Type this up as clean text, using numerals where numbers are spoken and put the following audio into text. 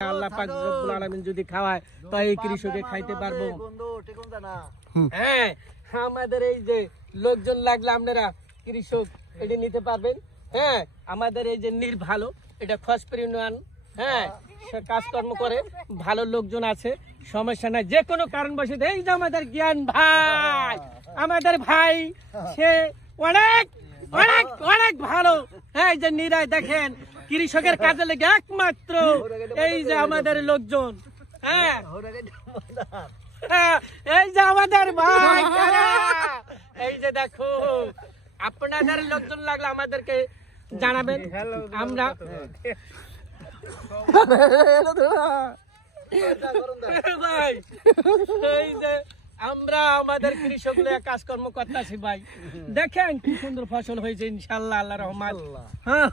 আল্লাহ পাক রব্বুল আলামিন যদি খাওয়ায় তো এই কৃষকে খাইতে পারবো। হ্যাঁ, আমাদের এই যে লোকজন লাগলে আপনারা কৃষক এটি নিতে পারবেন। হ্যাঁ, আমাদের এই যে ভালো এটা খসপের ইউনিয়ন, হ্যাঁ সে কাজকর্ম করে, ভালো লোকজন আছে, সমস্যা নাই। যে কোনো কারণ বসে এই যে আমাদের জ্ঞান ভাই, আমাদের ভাই সে অনেক অনেক অনেক ভালো। হ্যাঁ, এই যে নিরায় দেখেন কৃষকের কাজে লেগে একমাত্র এই যে আমাদের লোকজন। হ্যাঁ, এই যে আমাদের ভাই, এই যে দেখো আপনাদের লোকজন লাগলে আমাদেরকে জানাবেন। আমরা ভাই এই যে আমরা আমাদের কৃষক লয়ে কাজকর্ম করতেছি ভাই, দেখেন কি সুন্দর ফসল হয়েছে ইনশাআল্লাহ, আল্লাহর রহমত। হ্যাঁ